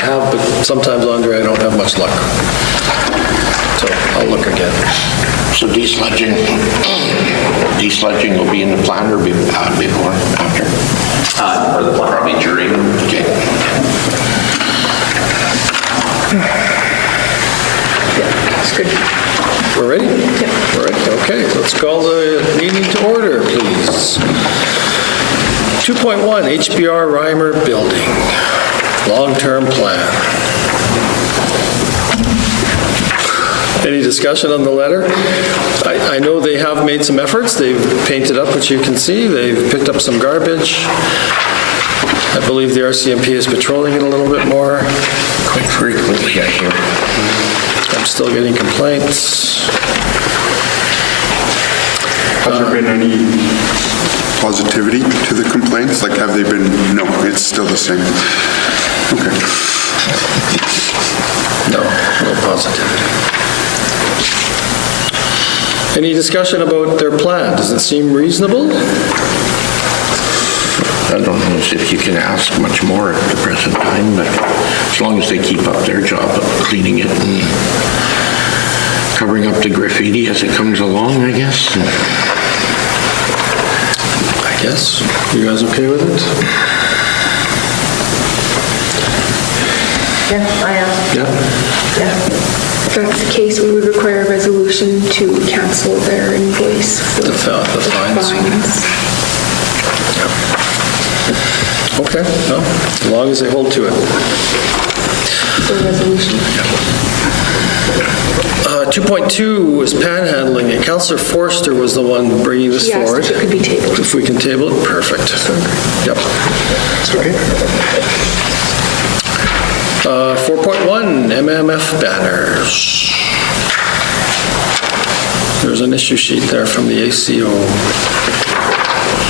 have, but sometimes, Andre, I don't have much luck. So I'll look again. So desludging will be in the plan or before, after? Or the plan, probably during. Okay. That's good. We're ready? Yep. We're ready. Okay, let's call the meeting to order, please. 2.1, HBR Reimer Building, long-term plan. Any discussion on the letter? I know they have made some efforts. They've painted up what you can see. They've picked up some garbage. I believe the RCMP is patrolling it a little bit more. Quite frequently, I hear. I'm still getting complaints. Has there been any positivity to the complaints? Like, have they been, no, it's still the same. Okay. No positivity. Any discussion about their plan? Does it seem reasonable? I don't know if you can ask much more at the present time, but as long as they keep up their job of cleaning it and covering up the graffiti as it comes along, I guess. I guess. You guys okay with it? Yeah, I am. Yeah. Yeah. If that's the case, we would require a resolution to cancel their invoice for The fines. Okay, well, as long as they hold to it. The resolution. 2.2 was panhandling, and Councillor Forster was the one bringing this She asked forward. if it could be tabled. If we can table it, perfect. Yep. It's okay. 4.1, MMF banners. There's an issue sheet there from the ACO.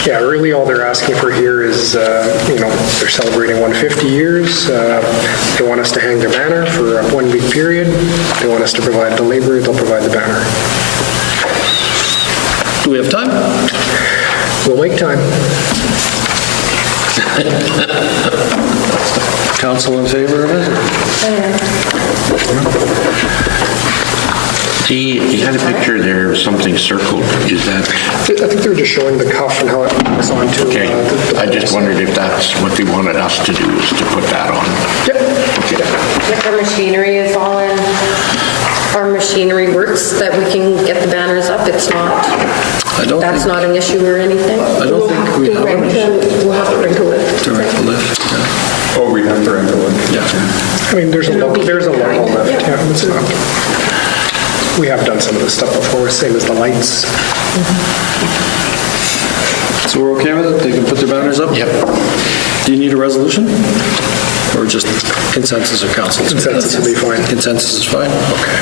Yeah, really all they're asking for here is, they're celebrating 150 years. They want us to hang their banner for a 1 week period. They want us to provide the labor, they'll provide the banner. Do we have time? We'll make time. Council in favor of it? You had a picture there of something circled. Is that? I think they were just showing the cuff and how it hooks onto. Okay. I just wondered if that's what they wanted us to do, is to put that on. Yep. Okay. If our machinery is all in, our machinery works, that we can get the banners up, it's not, that's not an issue or anything. I don't think we have an issue We'll have to wrinkle it. to rent the lift. Yeah. Oh, we have to rent the one. Yeah. I mean, there's a level left. Yeah, it's not. We have done some of this stuff before, same as the lights. So we're okay with it? They can put their banners up? Yep. Do you need a resolution? Or just consensus of council? Consensus will be fine. Consensus is fine? Okay.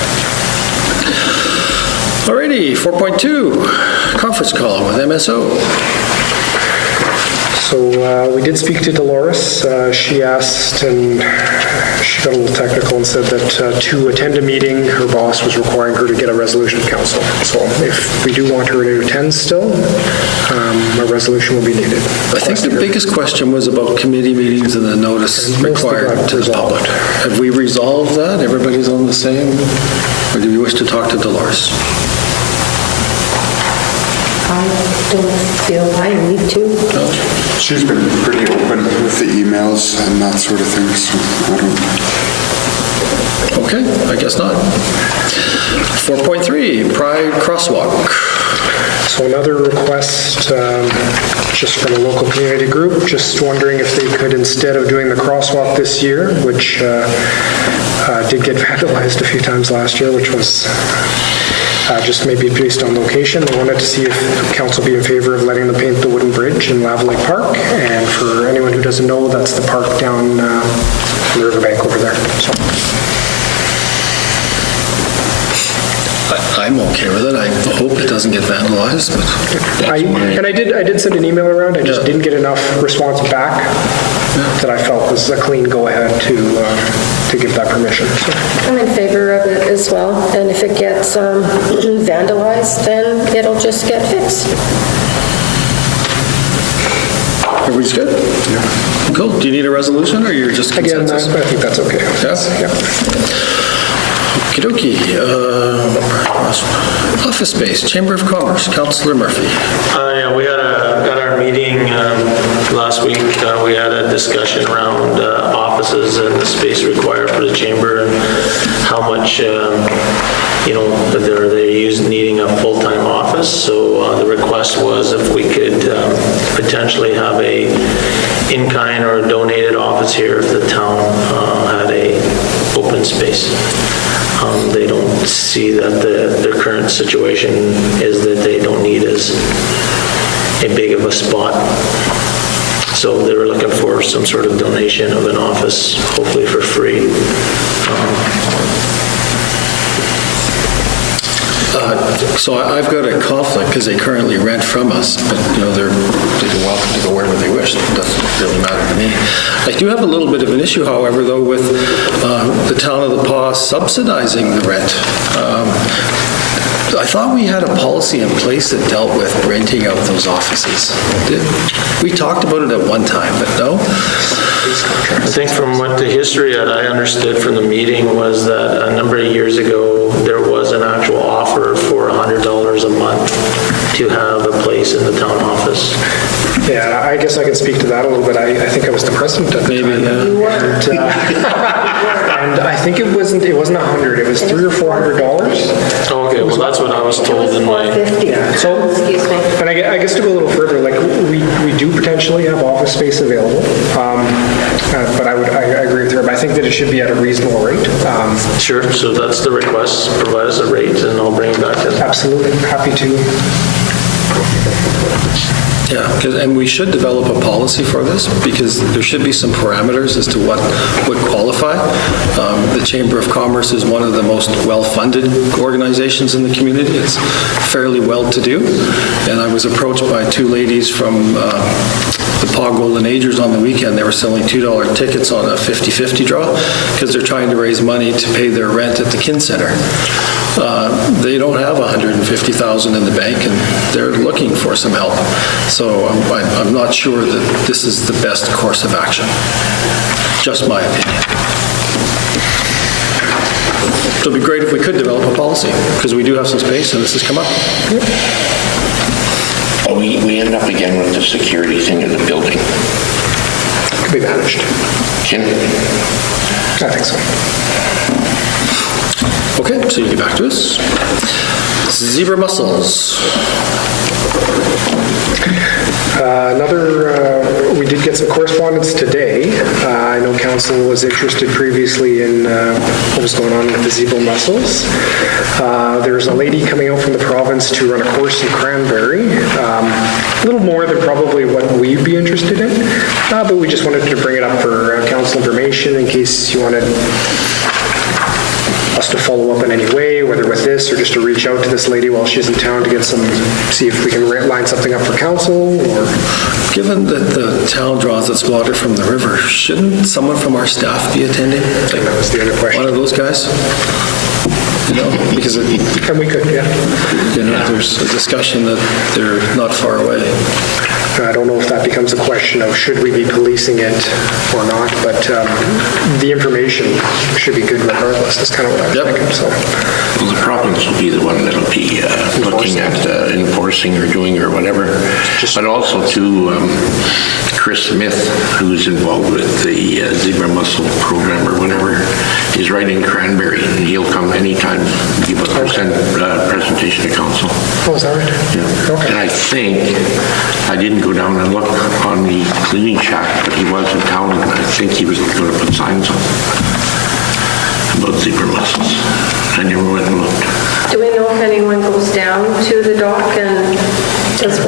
Alrighty, 4.2, conference call with MSO. So we did speak to Dolores. She asked, and she got a little technical and said that to attend a meeting, her boss was requiring her to get a resolution of council. So if we do want her to attend still, a resolution will be needed. I think the biggest question was about committee meetings and the notice And most of required that to the resolved. public. Have we resolved that? Everybody's on the same? Or do you wish to talk to Dolores? I don't feel I need to. No? She's been pretty open with the emails and that sort of thing, so I don't... Okay, I guess not. 4.3, Pride Crosswalk. So another request just from a local community group, just wondering if they could, instead of doing the crosswalk this year, which did get vandalized a few times last year, which was just maybe based on location. They wanted to see if council be in favor of letting them paint the wooden bridge in Lavalake Park. And for anyone who doesn't know, that's the park down the riverbank over there. So I'm okay with it. I hope it doesn't get vandalized, but I did send an email around. I just didn't get enough response back that I felt was a clean go-ahead to give that permission. So. I'm in favor of it as well, and if it gets vandalized, then it'll just get fixed. Everybody's good? Yeah. Cool. Do you need a resolution, or you're just Again, I consensus? think that's okay. Yeah? Okey-dokey. Office space, Chamber of Commerce, Councillor Murphy. Yeah, we had at our meeting last week, we had a discussion around offices and the space required for the chamber and how much, that they're needing a full-time office. So the request was if we could potentially have a in-kind or donated office here if the town had a open space. They don't see that their current situation is that they don't need as a big of a spot. So they were looking for some sort of donation of an office, hopefully for free. So I've got a conflict because they currently rent from us, but they're welcome to go wherever they wish. It doesn't really matter to me. I do have a little bit of an issue, however, though, with the town of the Pas subsidizing the rent. I thought we had a policy in place that dealt with renting out those offices. We talked about it at one time, but no? I think from what the history that I understood from the meeting was that a number of years ago, there was an actual offer for $100 a month to have a place in the town office. Yeah, I guess I can speak to that a little bit. I think I was the president at the time. You were. And I think it wasn't $100, it was $300 or $400. Okay, well, that's what I was told in my... Yeah, so, Excuse me. and I guess to go a little further, like, we do potentially have office space available, but I agree with her, but I think that it should be at a reasonable rate. Sure, so that's the request, provide us a rate and I'll bring it back to... Absolutely, happy to. Yeah, and we should develop a policy for this because there should be some parameters as to what would qualify. The Chamber of Commerce is one of the most well-funded organizations in the community. It's fairly well-to-do. And I was approached by two ladies from the Pas Golden Agers on the weekend. They were selling $2 tickets on a 50-50 draw because they're trying to raise money to pay their rent at the Kin Center. They don't have $150,000 in the bank, and they're looking for some help. So I'm not sure that this is the best course of action. Just my opinion. So it'd be great if we could develop a policy, because we do have some space, and this has come up. Well, we end up again with the security thing of the building. Could be managed. I think so. Okay, so you get back to us. Zebra mussels. We did get some correspondence today. I know council was interested previously in what was going on with the zebra mussels. There's a lady coming out from the province to run a course in Cranberry. A little more than probably what we'd be interested in, but we just wanted to bring it up for council information in case you wanted us to follow up in any way, whether with this or just to reach out to this lady while she's in town to get see if we can line something up for council, or... Given that the town draws its water from the river, shouldn't someone from our staff be attending? Like, That was the other question. one of those guys? Because And we could, yeah. there's a discussion that they're not far away. I don't know if that becomes a question of should we be policing it or not, but the information should be good regardless. That's kind of what I was thinking, so. Well, the province will be the one that'll be looking at enforcing or doing or whatever. But also to Chris Smith, who's involved with the zebra mussel program or whatever, is right in Cranberry, and he'll come anytime, give a presentation to council. Oh, is that right? Yeah. Okay. And I think, I didn't go down and look on the cleaning shack, but he was in town, and I think he was going to put signs up about zebra mussels. I never went and looked. Do we know if anyone goes down to the dock and does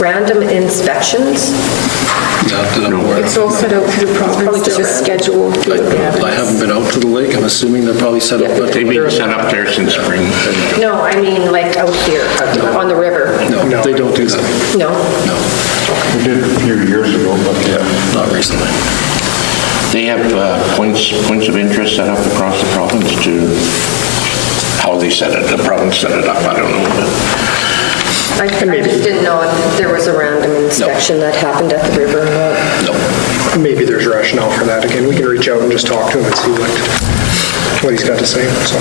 random inspections? It's all set out through the province, there's a schedule. I haven't been out to the lake. I'm assuming they're probably set up. They've been set up there since spring. No, I mean like out here on the river. No, they don't do that. No? No, We did a few years ago, but not recently. They have points of interest set up across the province to how they set it. The province set it up, I don't know. I just didn't know if there was a random inspection that happened at the river or not. Maybe there's rationale for that. Again, we can reach out and just talk to him and see what he's got to say, so.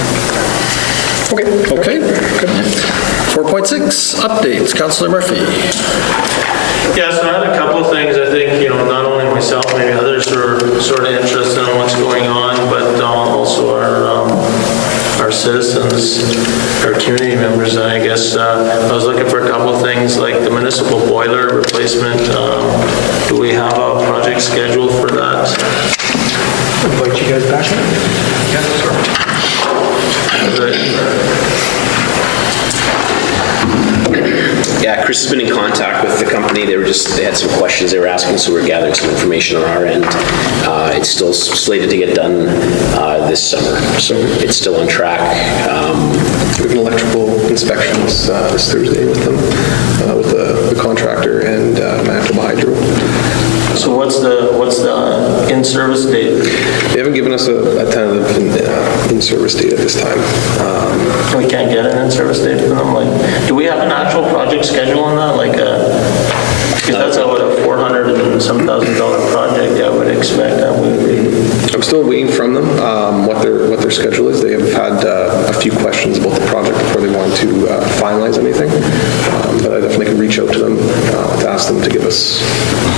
Okay. Okay. Good. 4.6, updates. Councillor Murphy. Yeah, so I had a couple of things. I think, not only myself, maybe others are sort of interested in what's going on, but also our citizens, our community members. And I guess I was looking for a couple of things like the municipal boiler replacement. Do we have a project scheduled for that? Invite you guys back. Yeah, Chris has been in contact with the company. They had some questions they were asking, so we're gathering some information on our end. It's still slated to get done this summer, so it's still on track. We have an electrical inspections this Thursday with them, with the contractor and Manitoba Hydro. So what's the in-service date? They haven't given us a tentative in-service date at this time. We can't get an in-service date for them? Like, do we have an actual project schedule on that? Like, because that's a $400 and some $1,000 project, I would expect that would be. I'm still waiting from them what their schedule is. They have had a few questions about the project before they want to finalize anything. But I definitely can reach out to them to ask them to give us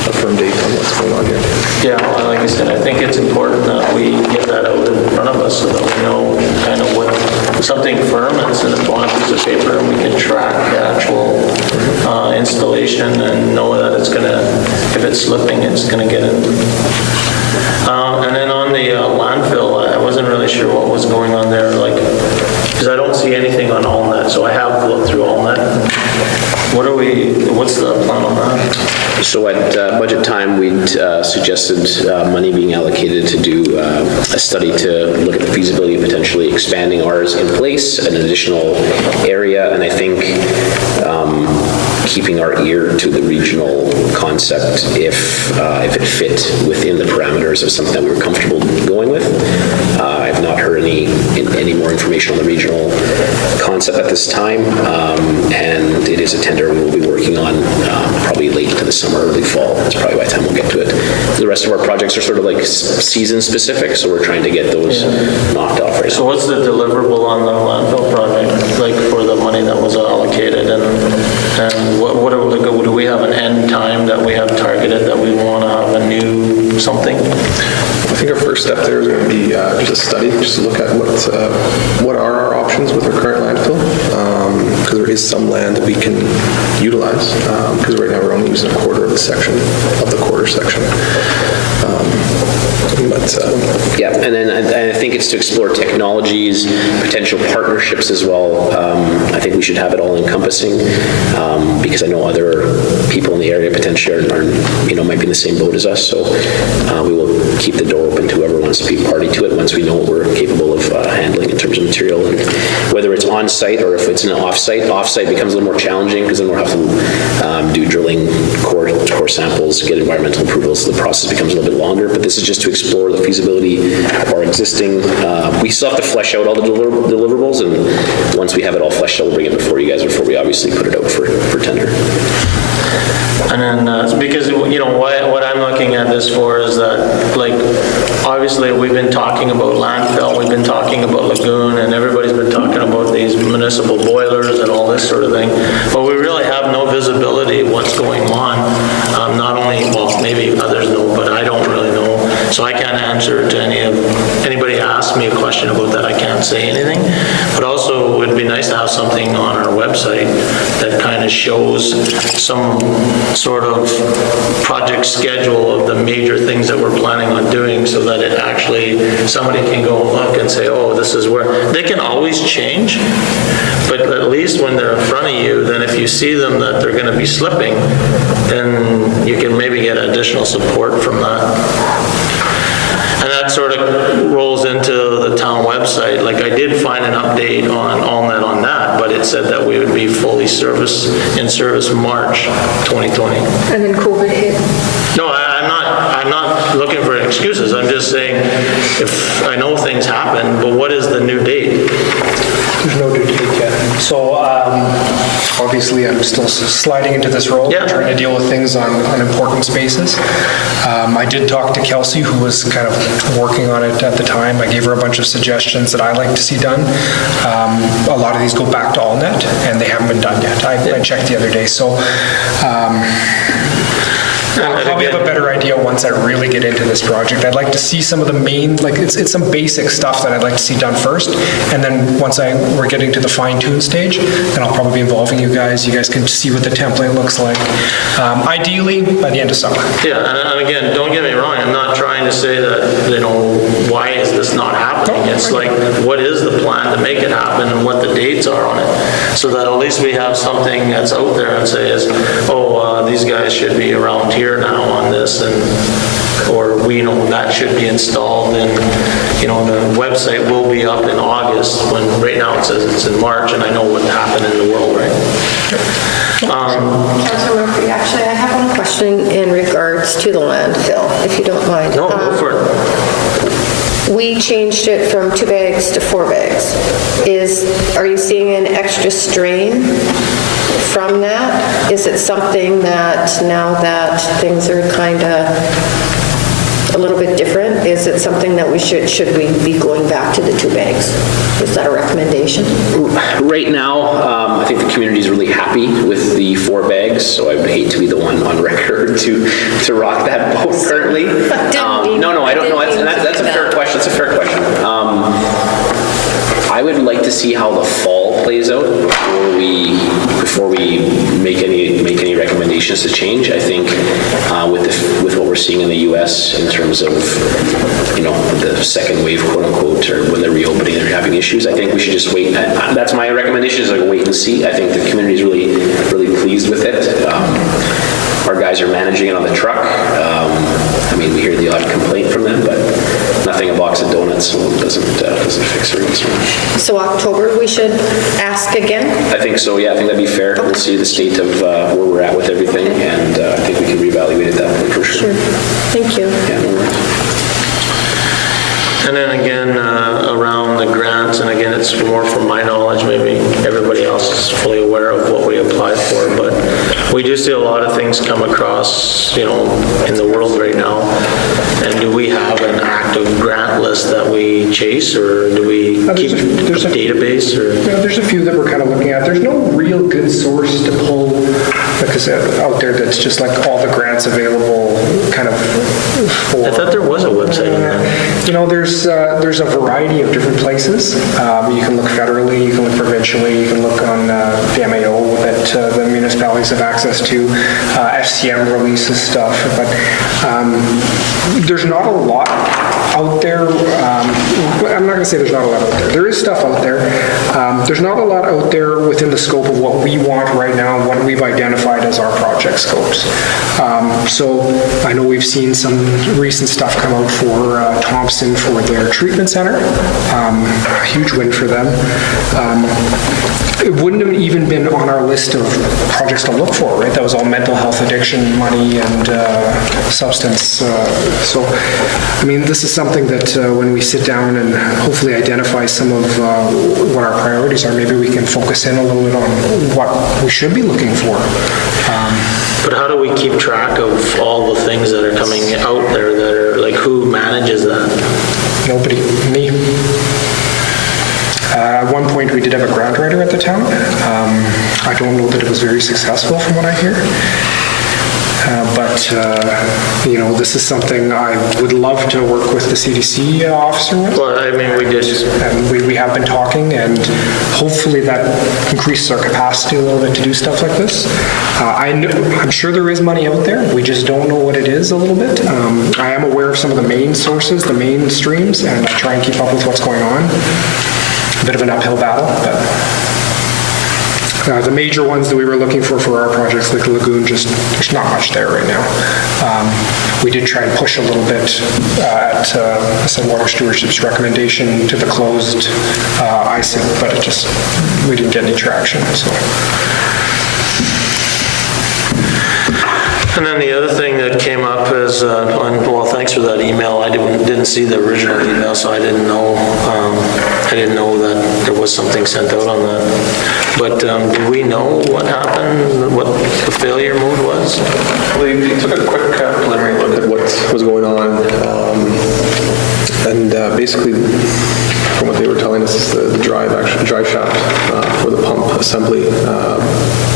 a firm date on what's going on here. Yeah, well, like I said, I think it's important that we get that out in front of us so that we know kind of what something firm is in a bond piece of paper, and we can track the actual installation and know that it's going to, if it's slipping, it's going to get in. And then on the landfill, I wasn't really sure what was going on there, like, because I don't see anything on AllNet, so I have looked through AllNet. What's the plan on that? So at budget time, we'd suggested money being allocated to do a study to look at the feasibility of potentially expanding ours in place, an additional area, and I think keeping our ear to the regional concept if it fit within the parameters of something that we were comfortable going with. I've not heard any more information on the regional concept at this time, and it is a tender we will be working on probably late into the summer, early fall. That's probably by the time we'll get to it. The rest of our projects are sort of like season specific, so we're trying to get those knocked off right now. So what's the deliverable on the landfill project, like for the money that was allocated, and what do we have an end time that we have targeted that we want to have a new something? I think our first step there is going to be just a study, just to look at what are our options with our current landfill, because there is some land that we can utilize, because right now we're only using a quarter of the quarter section. Yeah, and then I think it's to explore technologies, potential partnerships as well. I think we should have it all encompassing, because I know other people in the area potentially might be in the same boat as us. So we will keep the door open to whoever wants to be party to it once we know what we're capable of handling in terms of material, and whether it's on site or if it's an off-site. Off-site becomes a little more challenging because then we'll have to do drilling, core samples, get environmental approvals. So the process becomes a little bit longer. But this is just to explore the feasibility of our existing. We still have to flesh out all the deliverables, and once we have it all fleshed out, we'll bring it before you guys before we obviously put it out for tender. And then, because, what I'm looking at this for is that, like, obviously we've been talking about landfill, we've been talking about lagoon, and everybody's been talking about these municipal boilers and all this sort of thing, but we really have no visibility of what's going on. Not only, well, maybe others know, but I don't really know. So I can't answer to anybody asks me a question about that, I can't say anything. But also, it would be nice to have something on our website that kind of shows some sort of project schedule of the major things that we're planning on doing, so that it actually, somebody can go and look and say, oh, this is where, they can always change, but at least when they're in front of you, then if you see them that they're going to be slipping, then you can maybe get additional support from that. And that sort of rolls into the town website. Like, I did find an update on AllNet on that, but it said that we would be fully in service March 2020. And then COVID hit. No, I'm not looking for excuses. I'm just saying, if I know things happen, but what is the new date? There's no due date yet. So Obviously, I'm still sliding into this role, Yeah. trying to deal with things on important spaces. I did talk to Kelsey, who was kind of working on it at the time. I gave her a bunch of suggestions that I like to see done. A lot of these go back to AllNet, and they haven't been done yet. I checked the other day, so I'll probably have a better idea once I really get into this project. I'd like to see some of the main, like, it's some basic stuff that I'd like to see done first, and then once we're getting to the fine-tune stage, then I'll probably be involving you guys. You guys can see what the template looks like. Ideally, by the end of summer. Yeah, and again, don't get me wrong, I'm not trying to say that, why is this not happening? It's like, what is the plan to make it happen and what the dates are on it? So that at least we have something that's out there and says, these guys should be around here now on this, or we know that should be installed, and the website will be up in August, when right now it says it's in March, and I know what happened in the world, right? Councilor Murphy, actually, I have one question in regards to the landfill, if you don't mind. No, go for it. We changed it from 2 bags to 4 bags. Are you seeing an extra strain from that? Is it something that now that things are kind of a little bit different, is it something that should we be going back to the 2 bags? Is that a recommendation? Right now, I think the community is really happy with the 4 bags, so I would hate to be the one on record to rock that boat currently. No, I don't know. That's a fair question. It's a fair question. I would like to see how the fall plays out before we make any recommendations to change. I think with what we're seeing in the U.S. in terms of the second wave, quote unquote, or when they're reopening, they're having issues. I think we should just wait. That's my recommendation, is like wait and see. I think the community is really pleased with it. Our guys are managing it on the truck. We hear the odd complaint from them, but nothing a box of donuts doesn't fix it. So October, we should ask again? I think so, yeah. I think that'd be fair. We'll see the state of where we're at with everything, and I think we can reevaluate at that point for sure. Thank you. Yeah, no worries. And then again, around the grants, and again, it's more from my knowledge, maybe everybody else is fully aware of what we applied for, but we do see a lot of things come across, in the world right now. And do we have an active grant list that we chase, or do we keep a database? There's a few that we're kind of looking at. There's no real good source to pull, like I said, out there that's just like all the grants available kind of for. I thought there was a website on that. There's a variety of different places. You can look federally, you can look provincially, you can look on the MAO that the municipalities have access to. FCM releases stuff, but there's not a lot out there. I'm not going to say there's not a lot out there. There is stuff out there. There's not a lot out there within the scope of what we want right now, what we've identified as our project scopes. So I know we've seen some recent stuff come out for Thompson for their treatment center. A huge win for them. It wouldn't have even been on our list of projects to look for, right? That was all mental health, addiction, money, and substance. This is something that when we sit down and hopefully identify some of what our priorities are, maybe we can focus in a little bit on what we should be looking for. But how do we keep track of all the things that are coming out there that are, like, who manages that? Nobody. Me. At one point, we did have a grant writer at the town. I don't know that it was very successful from what I hear. But this is something I would love to work with the CDC officer with. Well, we did. And we have been talking, and hopefully that increases our capacity a little bit to do stuff like this. I'm sure there is money out there. We just don't know what it is a little bit. I am aware of some of the main sources, the main streams, and I try and keep up with what's going on. A bit of an uphill battle, but the major ones that we were looking for our projects, like the Lagoon, there's not much there right now. We did try and push a little bit at some Water Stewardship's recommendation to the closed ISIP, but we didn't get any traction. So And then the other thing that came up is, well, thanks for that email. I didn't see the original email, so I didn't know that there was something sent out on that. But do we know what happened, what the failure mode was? We took a quick preliminary look at what was going on, and basically, from what they were telling us, the drive shaft for the pump assembly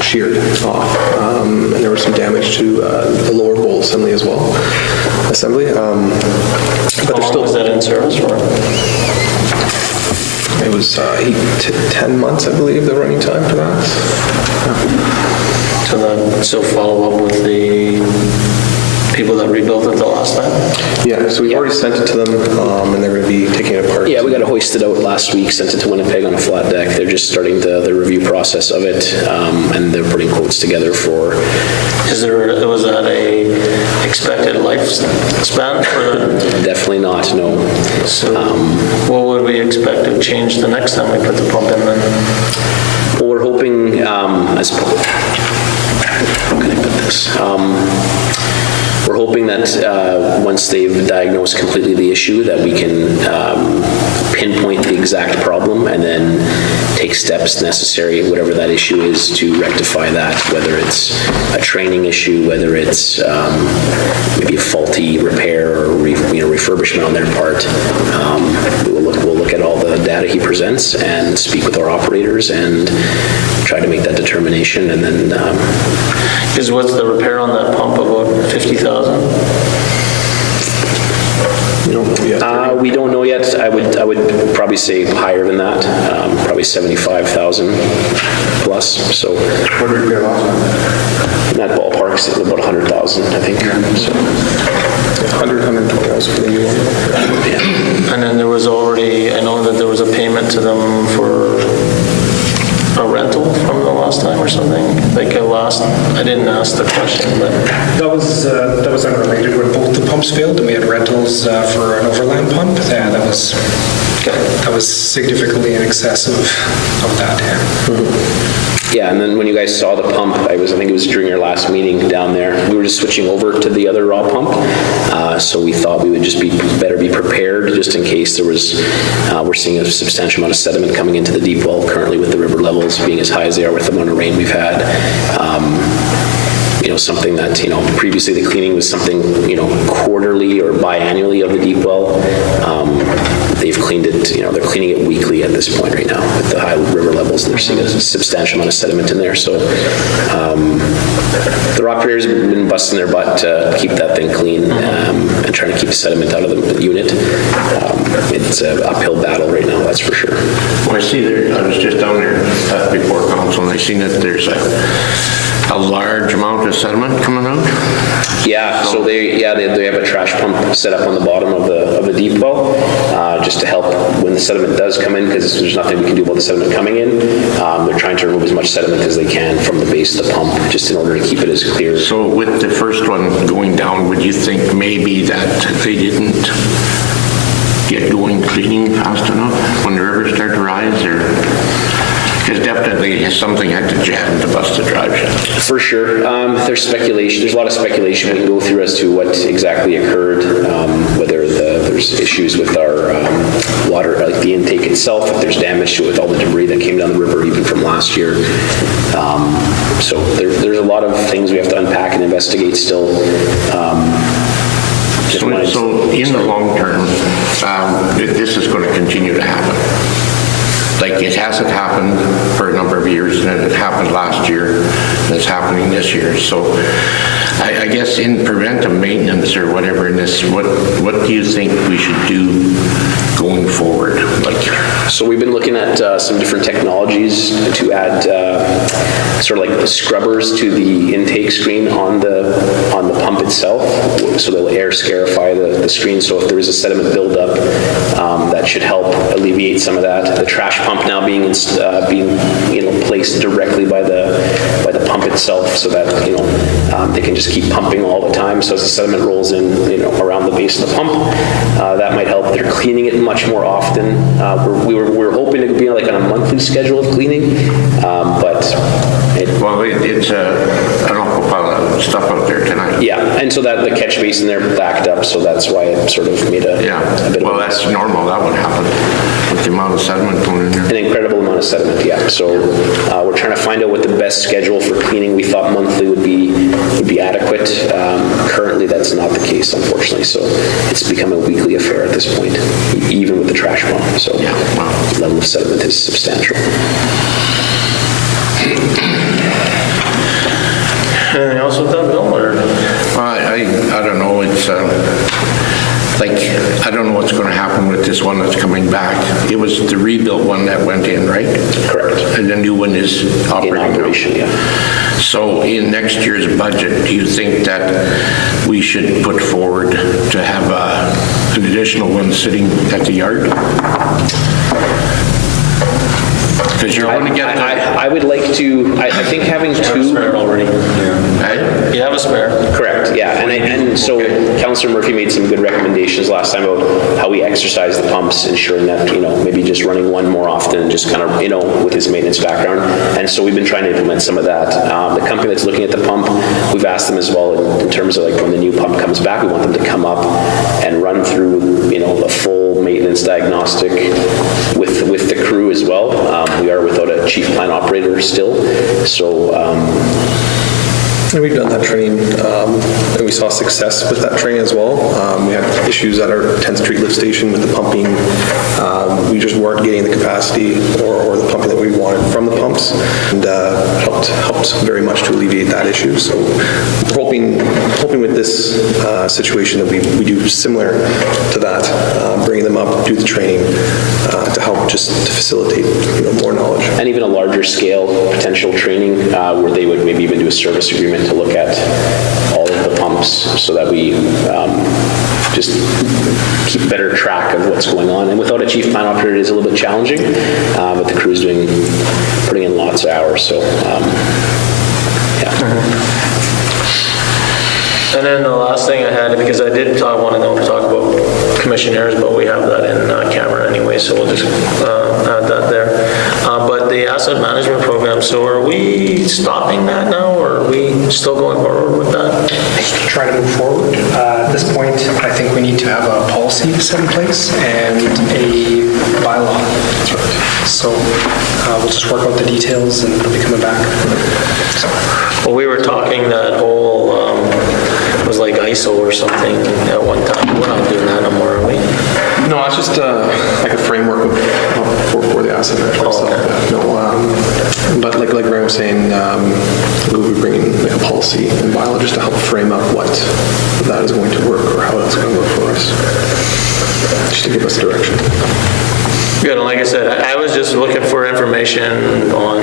sheared off, and there was some damage to the lower bowl assembly as well. But How there's long still was that in service for? it was 8 to 10 months, I believe, the running time for that. So follow up with the people that rebuilt it the last time? Yeah, so we've already sent it to them, and they're going to be taking it apart. Yeah, we got it hoisted out last week, sent it to Winnipeg on a flat deck. They're just starting the review process of it, and they're putting quotes together for... Was that a expected lifespan for the... Definitely not, no. So what would we expect to change the next time we put the pump in then? Well, we're hoping, how can I put this? We're hoping that once they've diagnosed completely the issue, that we can pinpoint the exact problem and then take steps necessary, whatever that issue is, to rectify that, whether it's a training issue, whether it's maybe a faulty repair or refurbishment on their part. We'll look at all the data he presents and speak with our operators and try to make that determination, and then... What's the repair on that pump, about 50,000? We don't know yet. We don't know yet. I would probably say higher than that, probably 75,000 plus. So What did we pay last time? in that ballpark's about 100,000, I think. So, 120 hours for the new one. yeah. And then there was already, I know that there was a payment to them for a rental from the last time or something? I didn't ask the question, but... That was unrelated when both the pumps failed, and we had rentals for an overland pump. Yeah, that was significantly in excess of that. Yeah. Yeah, and then when you guys saw the pump, I think it was during your last meeting down there, we were just switching over to the other raw pump. So we thought we would just better be prepared just in case there was, we're seeing a substantial amount of sediment coming into the deep well currently with the river levels being as high as they are with the amount of rain we've had. Something that, previously the cleaning was something, quarterly or biannually of the deep well. They've cleaned it, they're cleaning it weekly at this point right now with the high river levels, and they're seeing a substantial amount of sediment in there. So the rock operators have been busting their butt to keep that thing clean and trying to keep the sediment out of the unit. It's an uphill battle right now, that's for sure. Well, I see there, I was just down there before council, and I seen that there's a large amount of sediment coming out. Yeah, so they have a trash pump set up on the bottom of the deep well, just to help when the sediment does come in, because there's nothing we can do about the sediment coming in. They're trying to remove as much sediment as they can from the base of the pump, just in order to keep it as clear. So with the first one going down, would you think maybe that they didn't get going cleaning fast enough when the river started to rise, or? Because definitely something had to jam to bust the drive shaft. For sure. There's speculation. There's a lot of speculation we can go through as to what exactly occurred, whether there's issues with our water, like the intake itself, if there's damage to it with all the debris that came down the river even from last year. So there's a lot of things we have to unpack and investigate still. So in the long term, this is going to continue to happen. Like, it hasn't happened for a number of years, and it happened last year, and it's happening this year. So I guess in preventive maintenance or whatever in this, what do you think we should do going forward? So we've been looking at some different technologies to add sort of like the scrubbers to the intake screen on the pump itself, so they'll air scarify the screen. So if there is a sediment buildup, that should help alleviate some of that. The trash pump now being placed directly by the pump itself so that, they can just keep pumping all the time. So as the sediment rolls in, around the base of the pump, that might help. They're cleaning it much more often. We were hoping to be like on a monthly schedule of cleaning, but Well, it's an awful pile of stuff out there tonight. yeah, and so that the catch basin there backed up, so that's why it sort of made a bit Well, of that's normal, that would happen with the amount of sediment going in there. an incredible amount of sediment, yeah. So we're trying to find out what the best schedule for cleaning. We thought monthly would be adequate. Currently, that's not the case, unfortunately. So it's become a weekly affair at this point, even with the trash pump. So Yeah, wow. the level of sediment is substantial. Anything else with that, Bill, or? I don't know, it's I don't know what's going to happen with this one that's coming back. It was the rebuilt one that went in, right? Correct. And the new one is In operating now. operation, yeah. So in next year's budget, do you think that we should put forward to have an additional one sitting at the yard? Because you're going to get... I would like to, I think having two... Spare already. Right? You have a spare? Correct, yeah, and so Councillor Murphy made some good recommendations last time about how we exercise the pumps, ensuring that, maybe just running one more often, just kind of, with his maintenance background. And so we've been trying to implement some of that. The company that's looking at the pump, we've asked them as well in terms of like when the new pump comes back, we want them to come up and run through, a full maintenance diagnostic with the crew as well. We are without a chief plant operator still, so And we've done that training, and we saw success with that training as well. We had issues at our 10th Street lift station with the pumping. We just weren't getting the capacity or the pumping that we wanted from the pumps, and helped very much to alleviate that issue. So we're hoping with this situation that we do similar to that, bringing them up, do the training to help just to facilitate more knowledge. and even a larger scale potential training where they would maybe even do a service agreement to look at all of the pumps so that we just keep better track of what's going on. And without a chief plant operator, it is a little bit challenging, but the crew's putting in lots of hours, so yeah. And then the last thing I had, because I did want to talk about commissioners, but we have that in camera anyway, so we'll just add that there. But the asset management program, so are we stopping that now, or are we still going forward with that? Try to move forward. At this point, I think we need to have a policy set in place and a bylaw. So we'll just work out the details and we'll be coming back. Well, we were talking that whole, it was like ISO or something at one time. We're not doing that no more, are we? No, it's just like a framework for the asset management Oh, okay. itself. No, but like Graham was saying, we'll be bringing like a policy and bylaw just to help frame up what that is going to work or how that's going to work for us, just to give us direction. Good, and like I said, I was just looking for information on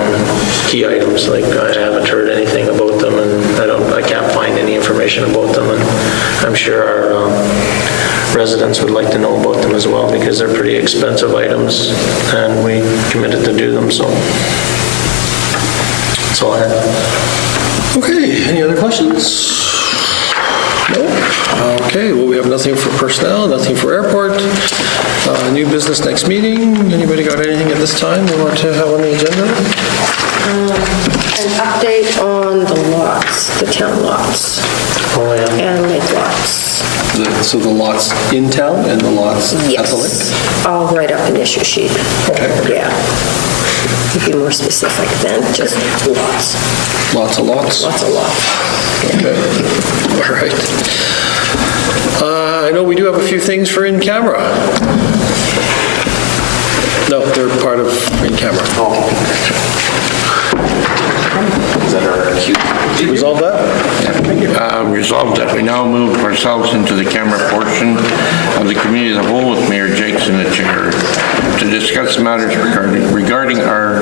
key items, like I haven't heard anything about them, and I can't find any information about them, and I'm sure our residents would like to know about them as well, because they're pretty expensive items, and we committed to do them, so that's all I had. Okay, any other questions? No? Okay, well, we have nothing for personnel, nothing for airport. New business next meeting. Anybody got anything at this time they want to have on the agenda? An update on the lots, the town lots, Oh, yeah. and lake lots. So the lots in town and the lots at the lake? Yes, I'll write up an issue sheet. Okay. Yeah. Be more specific than just lots. Lots of lots? Lots of lots. Okay. All right. I know we do have a few things for in camera. No, they're part of in camera. Is that our cue? Resolve that? Resolved that we now move ourselves into the camera portion of the committee as a whole with Mayor Jakes in the chair to discuss matters regarding our